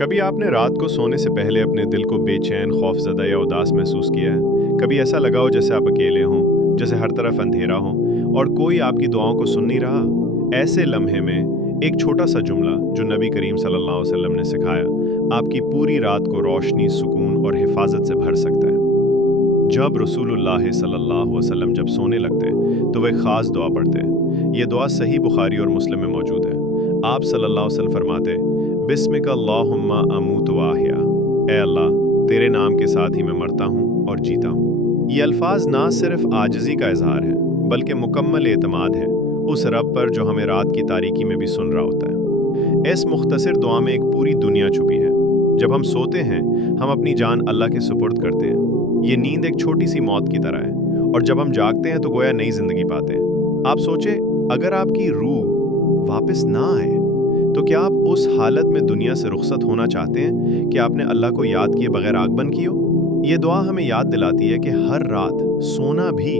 कभी आपने रात को सोने से पहले अपने दिल को बेचैन, खौफजदा या उदास महसूस किया है? कभी ऐसा लगा हो जैसे आप अकेले हों, जैसे हर तरफ अंधेरा हो और कोई आपकी दुआओं को सुन नहीं रहा? ऐसे लम्हे में एक छोटा सा जुमला जो नबी करीम सल्लल्लाहु अलैहि वसल्लम ने सिखाया, आपकी पूरी रात को रोशनी, सुकून और हिफाजत से भर सकता है। जब रसूलुल्लाह सल्लल्लाहु अलैहि वसल्लम जब सोने लगते तो वे ख़ास दुआ पढ़ते। ये दुआ सही बुखारी और मुस्लिम में मौजूद है। आप सल्लल्लाहु अलैहि वसल्लम फरमाते, बिस्मिका अल्लाहुम्मा अमूतु व अहया, ए अल्लाह तेरे नाम के साथ ही मैं मरता हूँ और जीता हूँ। ये अल्फाज ना सिर्फ आजिज़ी का इजहार है बल्कि मुकम्मल एतमाद है उस रब पर जो हमें रात की तारीकी में भी सुन रहा होता है। इस मुख्तसर दुआ में एक पूरी दुनिया छुपी है। जब हम सोते हैं हम अपनी जान अल्लाह के सुपुर्द करते हैं। ये नींद एक छोटी सी मौत की तरह है और जब हम जागते हैं तो गोया नई जिंदगी पाते हैं। आप सोचें, अगर आपकी रूह वापस ना आए तो क्या आप उस हालत में दुनिया से रुखसत होना चाहते हैं कि आपने अल्लाह को याद किए बगैर आग बंद की हो? ये दुआ हमें याद दिलाती है कि हर रात सोना भी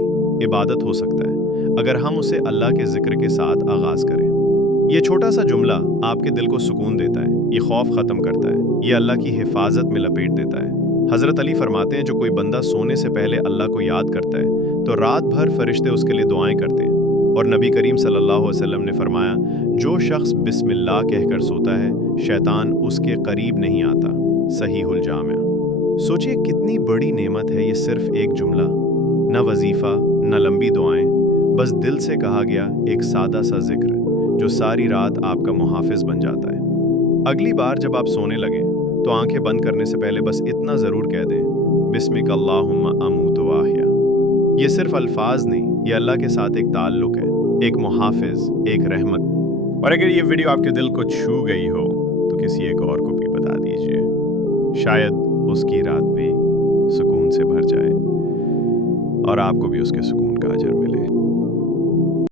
इबादत हो सकता है अगर हम उसे अल्लाह के जिक्र के साथ आगाज करें। ये छोटा सा जुमला आपके दिल को सुकून देता है, ये खौफ ख़त्म करता है, ये अल्लाह की हिफाजत में लपेट देता है। हज़रत अली फरमाते हैं, जो कोई बंदा सोने से पहले अल्लाह को याद करता है तो रात भर फरिश्ते उसके लिए दुआएं करते हैं। और नबी करीम सल्लल्लाहु अलैहि वसल्लम ने फरमाया, जो शख्स बिस्मिल्लाह कहकर सोता है शैतान उसके करीब नहीं आता। सहीहुल जामिया। सोचिए कितनी बड़ी नेमत है ये सिर्फ एक जुमला। न वजीफ़ा, न लंबी दुआएं, बस दिल से कहा गया एक सादा सा जिक्र जो सारी रात आपका मुहाफिज बन जाता है। अगली बार जब आप सोने लगें तो आंखें बंद करने से पहले बस इतना ज़रूर कह दें, बिस्मिक अल्लाहुम्मा अमूतु व अहया। ये सिर्फ अल्फाज नहीं, ये अल्लाह के साथ एक ताल्लुक है, एक मुहाफिज, एक रहमत। और अगर ये वीडियो आपके दिल को छू गई हो तो किसी एक और को भी बता दीजिए, शायद उसकी रात भी सुकून से भर जाए और आपको भी उसके सुकून का अजर मिले।